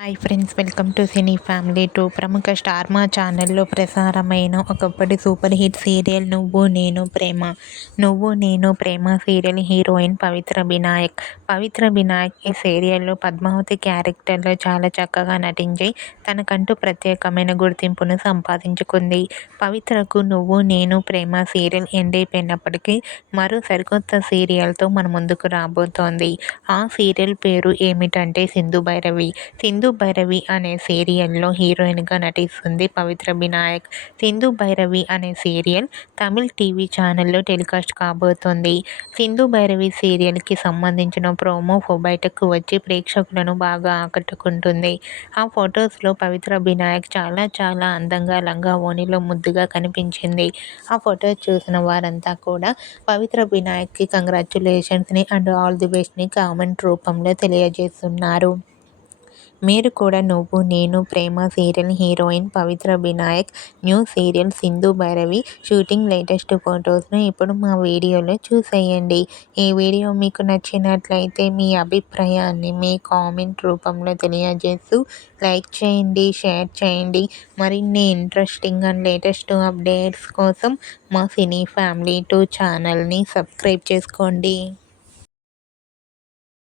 Hi friends, welcome to cine family two. ప్రముఖ star మా ఛానల్లో ప్రసారమైన ఒకప్పటి సూపర్ హిట్ సీరియల్ నువ్వు నేను ప్రేమ సీరియల్ హీరోయిన్ పవిత్ర వినాయక్. పవిత్ర వినాయక్ ఈ సీరియల్లో పద్మావతి క్యారెక్టర్లో చాలా చక్కగా నటించి తనకంటూ ప్రత్యేకమైన గుర్తింపును సంపాదించుకుంది. పవిత్రకు నువ్వు నేను ప్రేమ సీరియల్ ఎండ్ అయిపోయినప్పటికీ మరో సరికొత్త సీరియల్తో మన ముందుకు రాబోతోంది. ఆ సీరియల్ పేరు ఏమిటంటే సింధు భైరవి. సింధు భైరవి అనే సీరియల్లో హీరోయిన్గా నటిస్తుంది పవిత్ర వినాయక్. సింధు భైరవి అనే సీరియల్ తమిళ్ టీవీ ఛానల్లో టెలికాస్ట్ కాబోతోంది. సింధు భైరవి సీరియల్కి సంబంధించిన ప్రోమో బయటకు వచ్చి ప్రేక్షకులను బాగా ఆకట్టుకుంటుంది. ఆ ఫొటోస్లో పవిత్ర వినాయక్ చాలా చాలా అందంగా లంగా ఓణిలో ముద్దుగా కనిపించింది. ఆ ఫొటోస్ చూసిన వారంతా కూడా పవిత్ర వినాయక్కి కంగ్రాచ్యులేషన్స్ని అండ్ ఆల్ ది బెస్ట్ని కామెంట్ రూపంలో తెలియజేస్తున్నారు. మీరు కూడా Nuvvu Nenu Prema serial heroine Pavitra Vinayak new serial Sindhu Bhairavi shooting latest ఫొటోస్ను ఇప్పుడు మా వీడియోలో చూసేయండి. ఈ వీడియో మీకు నచ్చినట్లయితే మీ అభిప్రాయాన్ని మీ కామెంట్ రూపంలో తెలియజేస్తూ లైక్ చేయండి, షేర్ చేయండి. మరిన్ని ఇంట్రెస్టింగ్ అండ్ లేటెస్ట్ అప్డేట్స్ కోసం మా సినీ ఫ్యామిలీ 2 ఛానల్ని సబ్స్క్రైబ్ చేసుకోండి.